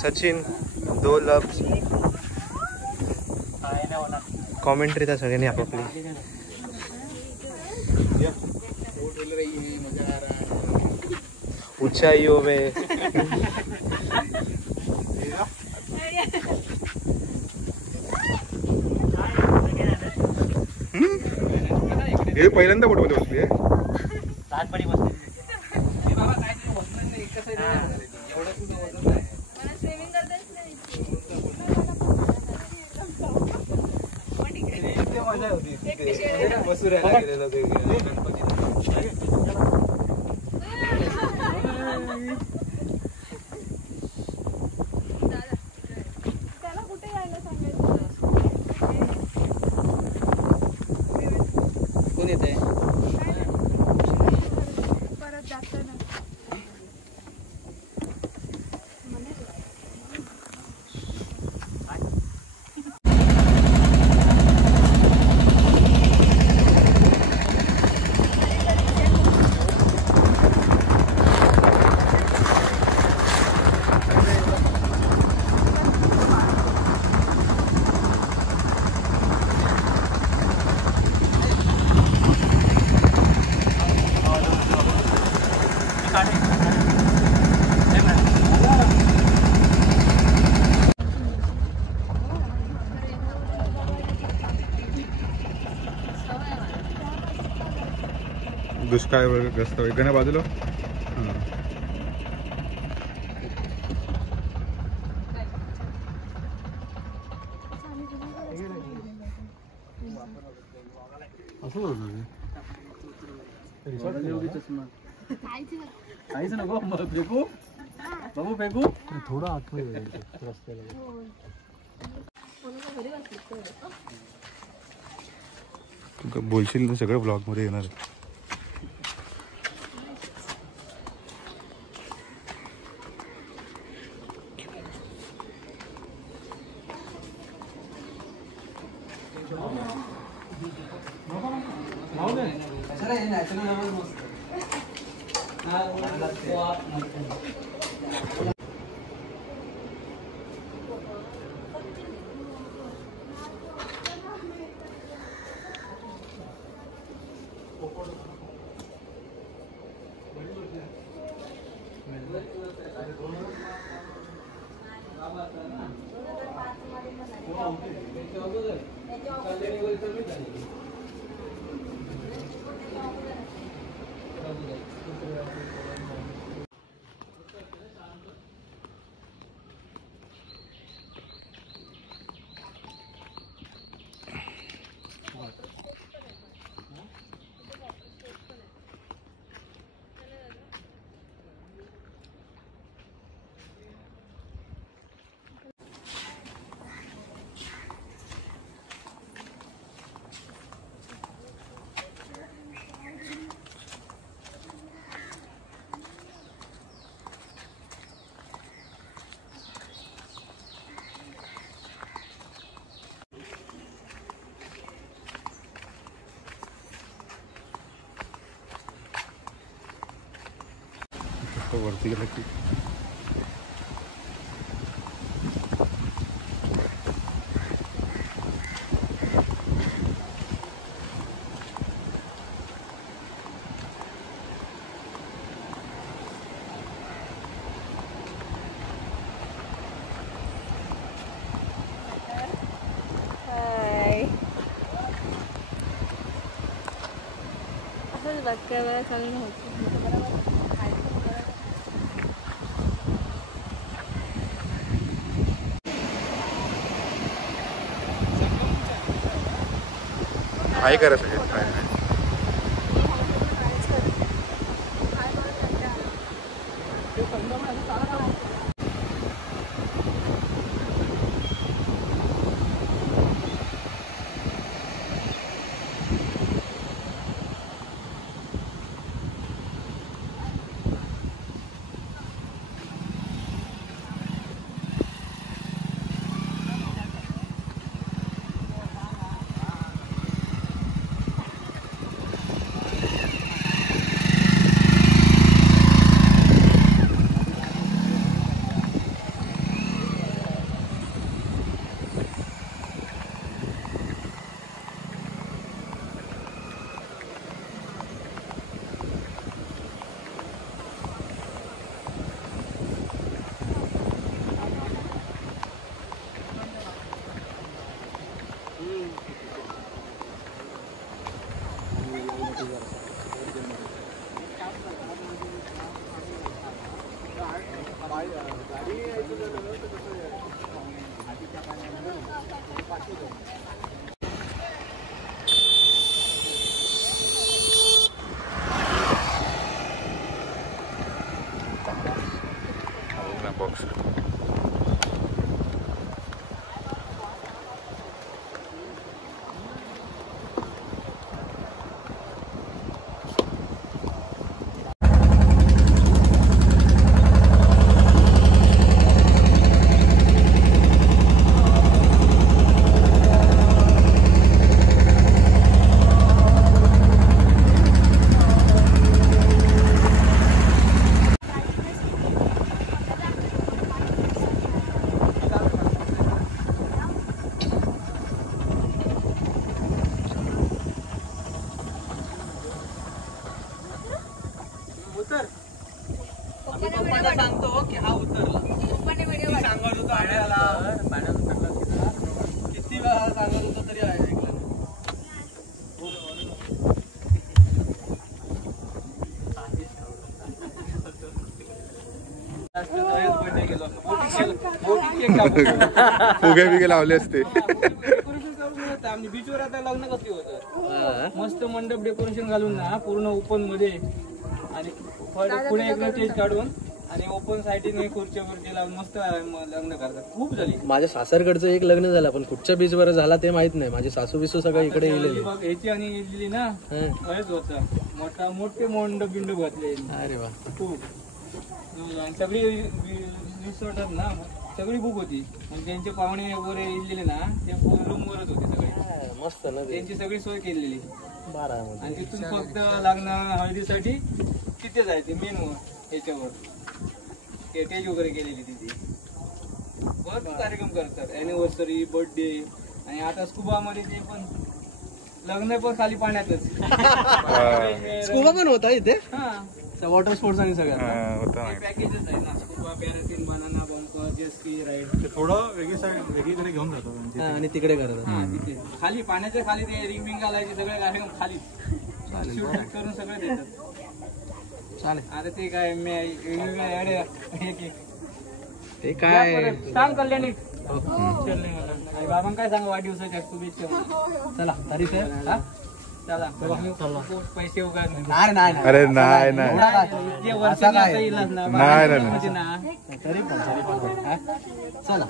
सचिन 2 लफ्ज कॉमेंट्री त्या सगळ्यांनी आपापली ऊंचाइयों में हे पहिल्यांदा फोटो मध्ये बसली आहे लहानपणी बसली कोण येते परत जास्त ना दुष्काळग्रस्त इकडे बाजूला काहीच नको फेकू बाबू फेकू थोडं आतमध्ये रस्त्याला तू बोलशील ना सगळं ब्लॉग मध्ये येणार वरती गेला की असंच बातक्या वेळा चालणं होतं काय करा सगळे काय बॉक्स पप्पाला सांगतो की हा उतरला. पप्पाने व्हिडिओ सांगत होतो पाण्यात उतरला किती वेळा सांगत होतो तरी ऐकलं नाही. जास्त वेळेस birthday गेलो असतो. मोठी केक कापून. फुगे बिगे लावले असते डेकोरेशन करून येतं. आम्ही बीचवर आता लग्न कसली होतं मस्त मंडप डेकोरेशन घालून ना पूर्ण ओपन मध्ये आणि पुढे एक स्टेज काढून आणि ओपन साईडने खुर्च्या लावून मस्त लग्न करतात. खूप झाली. माझ्या सासरकडचं एक लग्न झालं पण कुठच्या बीच वर झाला ते माहित नाही. माझे सासू बिसू सगळं इकडे येईल. बघ ह्याची आणि इडली ना खरंच होतं. मोठे मंडप बिंडप घातले. अरे वा. खूप आणि सगळी रिसॉर्टात ना सगळी बुक होती. आणि त्यांचे पाहुणे वगैरे इडलेले ना ते रूम वरच होते सगळे. मस्त ना ते. त्यांची सगळी सोय केलेली. बारा आणि तिथून फक्त लग्न हळदीसाठी तिथे जायचे मेन ह्याच्यावर स्टेज वगैरे केलेली तिथे. भरपूर कार्यक्रम करतात. अॅनिव्हर्सरी, बर्थडे आणि आता स्कुबा मध्ये ते पण लग्न पण खाली पाण्यातच. स्कुबा पण होता इथे. हा वॉटर स्पोर्ट्स आणि सगळं. होता पॅकेजेस आहे ना. स्कुबा, पॅरासिन, बनाना बंपर, जेस्की राईड. ते थोडं वेगळीकडे घेऊन जातो आणि तिकडे करतात. हा तिथे खाली पाण्याच्या खाली ते रिंग बिंग घालायचे सगळे कार्यक्रम खाली शूट करून सगळे देतात. चालेल. आता ते काय ते काय सांग कल्याणी. बाबा काय सांगा वाढदिवसाच्या शुभेच्छा. चला तरी सर. चला पैसे उगाच अरे नाही नाही इतके वर्ष येईलच ना. नाही, नाही. ना तरी पण चला.